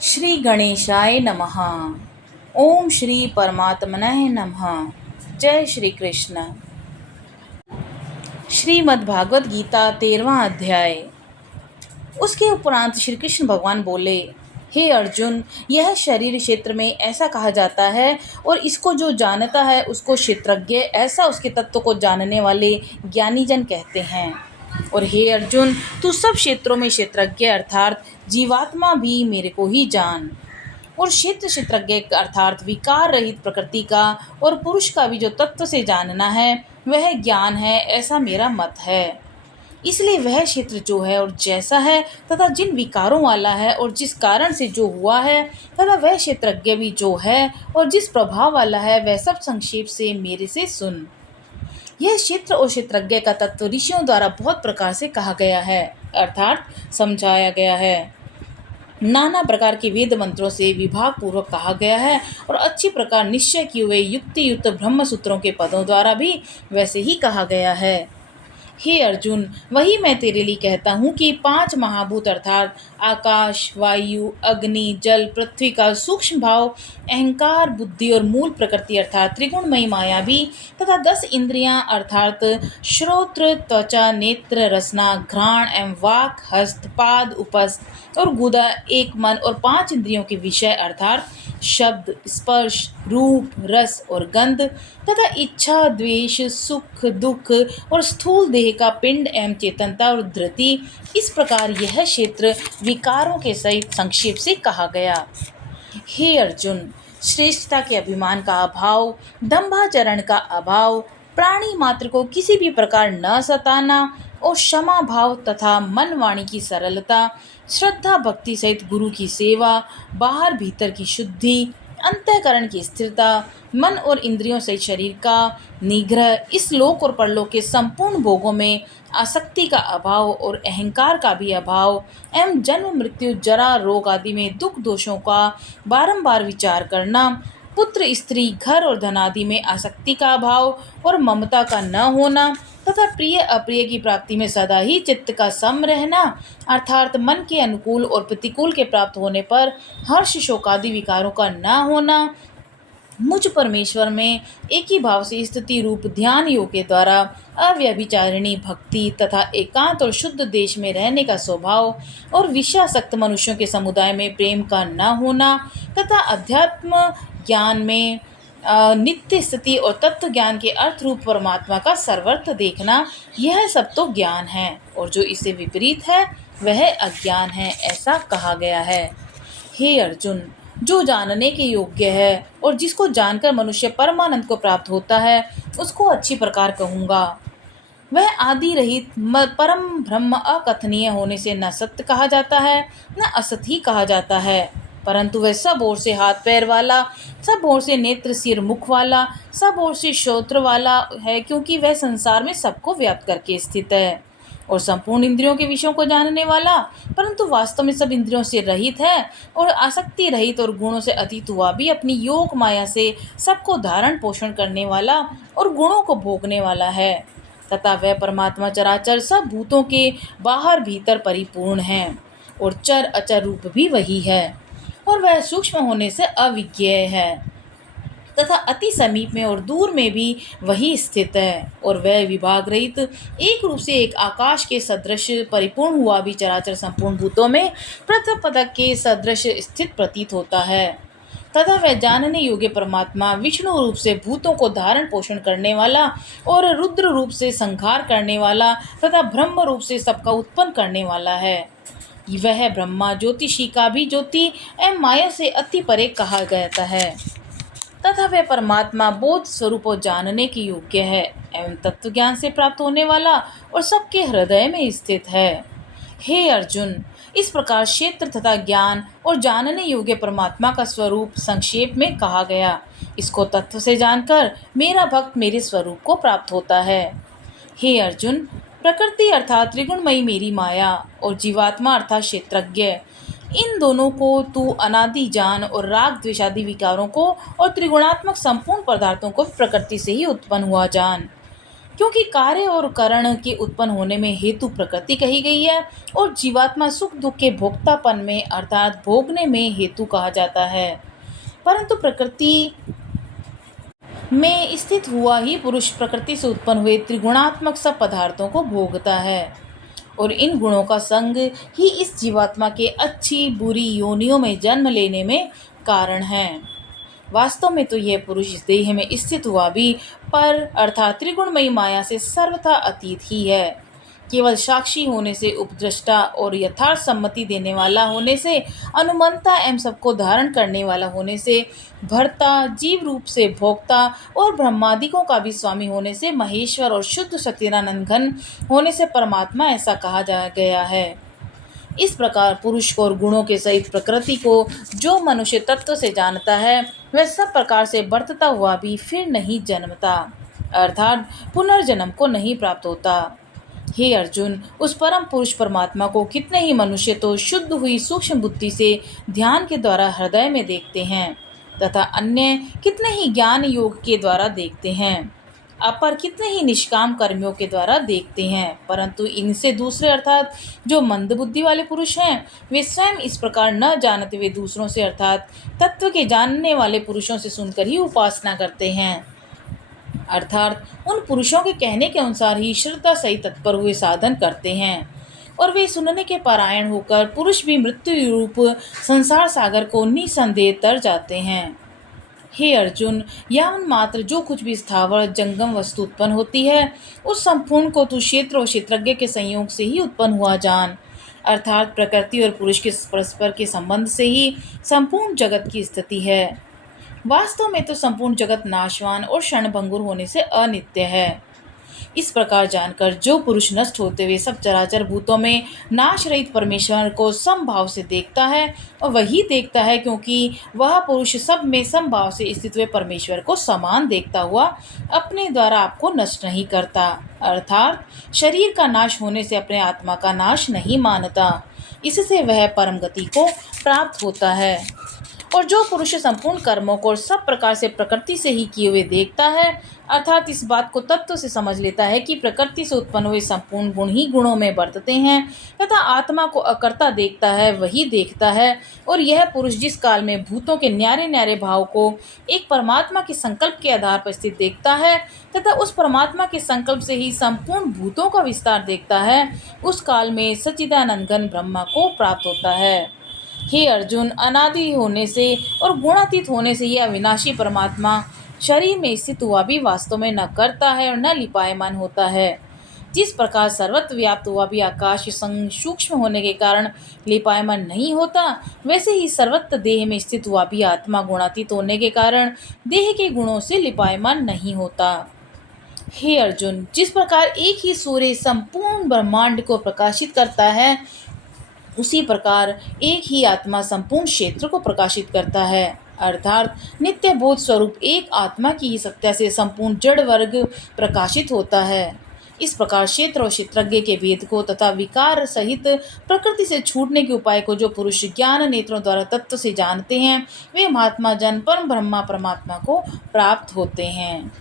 श्री गणेशाय नमः। ओम श्री परमात्मने नमः। जय श्री कृष्ण। श्रीमद् भागवत गीता 13वां अध्याय। उसके उपरांत श्री कृष्ण भगवान बोले, हे अर्जुन, यह शरीर क्षेत्र में ऐसा कहा जाता है और इसको जो जानता है उसको क्षेत्रज्ञ, ऐसा उसके तत्व को जानने वाले ज्ञानी जन कहते हैं। और हे अर्जुन, तू सब क्षेत्रों में क्षेत्रज्ञ अर्थात जीवात्मा भी मेरे को ही जान। और क्षेत्रज्ञ अर्थात विकार रहित प्रकृति का और पुरुष का भी जो तत्व से जानना है वह ज्ञान है, ऐसा मेरा मत है। इसलिए वह क्षेत्र जो है और जैसा है तथा जिन विकारों वाला है और जिस कारण से जो हुआ है तथा वह क्षेत्रज्ञ भी जो है और जिस प्रभाव वाला है, वह सब संक्षेप से मेरे से सुन। यह क्षेत्र और क्षेत्रज्ञ का तत्व ऋषियों द्वारा बहुत प्रकार से कहा गया है अर्थात समझाया गया है। नाना प्रकार के वेद मंत्रों से विभाग पूर्वक कहा गया है और अच्छी प्रकार निश्चय किए हुए युक्ति युक्त ब्रह्म सूत्रों के पदों द्वारा भी वैसे ही कहा गया है। हे अर्जुन, वही मैं तेरे लिए कहता हूँ कि 5 महाभूत अर्थात आकाश, वायु, अग्नि, जल, पृथ्वी का सूक्ष्म भाव, अहंकार, बुद्धि और मूल प्रकृति अर्थात त्रिगुणमयी माया भी तथा 10 इंद्रियां अर्थात श्रोत्र, त्वचा, नेत्र, रसना, घ्राण एवं वाक, हस्त, पाद, उपस्थ और गुदा, एक मन और 5 इंद्रियों के विषय अर्थात शब्द, स्पर्श, रूप, रस और गंध तथा इच्छा, द्वेष, सुख, दुख और स्थूल देह का पिंड एवं चेतनता और धृति, इस प्रकार यह क्षेत्र विकारों के सहित संक्षेप से कहा गया। हे अर्जुन, श्रेष्ठता के अभिमान का अभाव, दंभाचरण का अभाव, प्राणी मात्र को किसी भी प्रकार न सताना और क्षमा भाव तथा मन वाणी की सरलता, श्रद्धा भक्ति सहित गुरु की सेवा, बाहर भीतर की शुद्धि, अंतःकरण की स्थिरता, मन और इंद्रियों सहित शरीर का निग्रह, इस लोक और परलोक के संपूर्ण भोगों में आसक्ति का अभाव और अहंकार का भी अभाव एवं जन्म मृत्यु जरा रोग आदि में दुख दोषों का बारंबार विचार करना, पुत्र स्त्री घर और धन आदि में आसक्ति का अभाव और ममता का न होना तथा प्रिय अप्रिय की प्राप्ति में सदा ही चित्त का सम रहना अर्थात मन के अनुकूल और प्रतिकूल के प्राप्त होने पर हर्ष शोकादि विकारों का न होना, मुझ परमेश्वर में एक ही भाव से स्थिति रूप ध्यान योग के द्वारा अव्यभिचारिणी भक्ति तथा एकांत और शुद्ध देश में रहने का स्वभाव और विषयासक्त मनुष्यों के समुदाय में प्रेम का न होना तथा अध्यात्म ज्ञान में नित्य स्थिति और तत्व ज्ञान के अर्थ रूप परमात्मा का सर्वत्र देखना, यह सब तो ज्ञान है और जो इससे विपरीत है वह अज्ञान है, ऐसा कहा गया है। हे अर्जुन, जो जानने के योग्य है और जिसको जानकर मनुष्य परमानंद को प्राप्त होता है उसको अच्छी प्रकार कहूँगा। वह आदि रहित परम ब्रह्म अकथनीय होने से न सत्य कहा जाता है न असत ही कहा जाता है, परंतु वह सब ओर से हाथ पैर वाला, सब ओर से नेत्र सिर मुख वाला, सब ओर से श्रोत्र वाला है, क्योंकि वह संसार में सबको व्याप्त करके स्थित है और संपूर्ण इंद्रियों के विषयों को जानने वाला, परंतु वास्तव में सब इंद्रियों से रहित है और आसक्ति रहित और गुणों से अतीत हुआ भी अपनी योग माया से सबको धारण पोषण करने वाला और गुणों को भोगने वाला है तथा वह परमात्मा चराचर सब भूतों के बाहर भीतर परिपूर्ण है और चर अचर रूप भी वही है और वह सूक्ष्म होने से अविज्ञेय है तथा अति समीप में और दूर में भी वही स्थित है और वह विभाग रहित एक रूप से एक आकाश के सदृश परिपूर्ण हुआ भी चराचर संपूर्ण भूतों में पृथक पदक के सदृश स्थित प्रतीत होता है तथा वह जानने योग्य परमात्मा विष्णु रूप से भूतों को धारण पोषण करने वाला और रुद्र रूप से संहार करने वाला तथा ब्रह्म रूप से सबका उत्पन्न करने वाला है। वह ब्रह्मा ज्योतिषी का भी ज्योति एवं माया से अति परे कहा गया है तथा वह परमात्मा बोध स्वरूप जानने के योग्य है एवं तत्व ज्ञान से प्राप्त होने वाला और सबके हृदय में स्थित है। हे अर्जुन, इस प्रकार क्षेत्र तथा ज्ञान और जानने योग्य परमात्मा का स्वरूप संक्षेप में कहा गया। इसको तत्व से जानकर मेरा भक्त मेरे स्वरूप को प्राप्त होता है। हे अर्जुन, प्रकृति अर्थात त्रिगुणमयी मेरी माया और जीवात्मा अर्थात क्षेत्रज्ञ, इन दोनों को तू अनादि जान और राग द्वेषादि विकारों को और त्रिगुणात्मक संपूर्ण पदार्थों को प्रकृति से ही उत्पन्न हुआ जान। क्योंकि कार्य और कारण के उत्पन्न होने में हेतु प्रकृति कही गई है और जीवात्मा सुख दुख के भोक्तापन में अर्थात भोगने में हेतु कहा जाता है। परंतु प्रकृति में स्थित हुआ ही पुरुष प्रकृति से उत्पन्न हुए त्रिगुणात्मक सब पदार्थों को भोगता है और इन गुणों का संग ही इस जीवात्मा के अच्छी बुरी योनियों में जन्म लेने में कारण है। वास्तव में तो यह पुरुष इस देह में स्थित हुआ भी पर अर्थात त्रिगुणमयी माया से सर्वथा अतीत ही है। केवल साक्षी होने से, उपद्रष्टा और यथार्थ सम्मति देने वाला होने से, अनुमंता एवं सबको धारण करने वाला होने से, भर्ता जीव रूप से भोक्ता और ब्रह्मादिकों का भी स्वामी होने से, महेश्वर और शुद्ध सच्चिदानंद घन होने से परमात्मा ऐसा कहा जा गया है। इस प्रकार पुरुष को और गुणों के सहित प्रकृति को जो मनुष्य तत्व से जानता है वह सब प्रकार से बरतता हुआ भी फिर नहीं जन्मता अर्थात पुनर्जन्म को नहीं प्राप्त होता। हे अर्जुन, उस परम पुरुष परमात्मा को कितने ही मनुष्य तो शुद्ध हुई सूक्ष्म बुद्धि से ध्यान के द्वारा हृदय में देखते हैं तथा अन्य कितने ही ज्ञान योग के द्वारा देखते हैं, अपर कितने ही निष्काम कर्मियों के द्वारा देखते हैं। परंतु इनसे दूसरे अर्थात जो मंदबुद्धि वाले पुरुष हैं वे स्वयं इस प्रकार न जानते हुए दूसरों से अर्थात तत्व के जानने वाले पुरुषों से सुनकर ही उपासना करते हैं अर्थात उन पुरुषों के कहने के अनुसार ही श्रद्धा सहित तत्पर हुए साधन करते हैं और वे सुनने के परायण होकर पुरुष भी मृत्यु रूप संसार सागर को निसंदेह तर जाते हैं। हे अर्जुन, यावन मात्र जो कुछ भी स्थावर जंगम वस्तु उत्पन्न होती है उस संपूर्ण को तू क्षेत्र और क्षेत्रज्ञ के संयोग से ही उत्पन्न हुआ जान अर्थात प्रकृति और पुरुष के परस्पर के संबंध से ही संपूर्ण जगत की स्थिति है। वास्तव में तो संपूर्ण जगत नाशवान और क्षणभंगुर होने से अनित्य है। इस प्रकार जानकर जो पुरुष नष्ट होते हुए सब चराचर भूतों में नाश रहित परमेश्वर को समभाव से देखता है और वही देखता है क्योंकि वह पुरुष सब में समभाव से स्थित हुए परमेश्वर को समान देखता हुआ अपने द्वारा आपको नष्ट नहीं करता अर्थात शरीर का नाश होने से अपने आत्मा का नाश नहीं मानता। इससे वह परम गति को प्राप्त होता है। और जो पुरुष संपूर्ण कर्मों को सब प्रकार से प्रकृति से ही किए हुए देखता है अर्थात इस बात को तत्व से समझ लेता है कि प्रकृति से उत्पन्न हुए संपूर्ण गुण ही गुणों में बरतते हैं तथा आत्मा को अकर्ता देखता है वही देखता है और यह पुरुष जिस काल में भूतों के न्यारे न्यारे भाव को एक परमात्मा के संकल्प के आधार पर स्थित देखता है तथा उस परमात्मा के संकल्प से ही संपूर्ण भूतों का विस्तार देखता है उस काल में सच्चिदानंद घन ब्रह्मा को प्राप्त होता है। हे अर्जुन, अनादि होने से और गुणातीत होने से यह अविनाशी परमात्मा शरीर में स्थित हुआ भी वास्तव में न करता है और न लिपायमान होता है। जिस प्रकार सर्वत्र व्याप्त हुआ भी आकाश संग सूक्ष्म होने के कारण लिपायमान नहीं होता वैसे ही सर्वत्र देह में स्थित हुआ भी आत्मा गुणातीत होने के कारण देह के गुणों से लिपायमान नहीं होता। हे अर्जुन, जिस प्रकार एक ही सूर्य संपूर्ण ब्रह्मांड को प्रकाशित करता है उसी प्रकार एक ही आत्मा संपूर्ण क्षेत्र को प्रकाशित करता है अर्थात नित्य बोध स्वरूप एक आत्मा की ही सत्ता से संपूर्ण जड़ वर्ग प्रकाशित होता है। इस प्रकार क्षेत्र और क्षेत्रज्ञ के भेद को तथा विकार सहित प्रकृति से छूटने के उपाय को जो पुरुष ज्ञान नेत्रों द्वारा तत्व से जानते हैं वे महात्मा जन परम ब्रह्मा परमात्मा को प्राप्त होते हैं।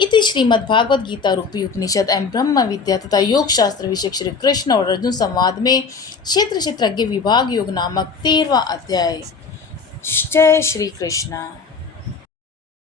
इति श्रीमद्भागवत गीता रूपी उपनिषद एवं ब्रह्म विद्या तथा योग शास्त्र विषय श्री कृष्ण और अर्जुन संवाद में क्षेत्र क्षेत्रज्ञ विभाग योग नामक 13वां अध्याय। जय श्री कृष्ण।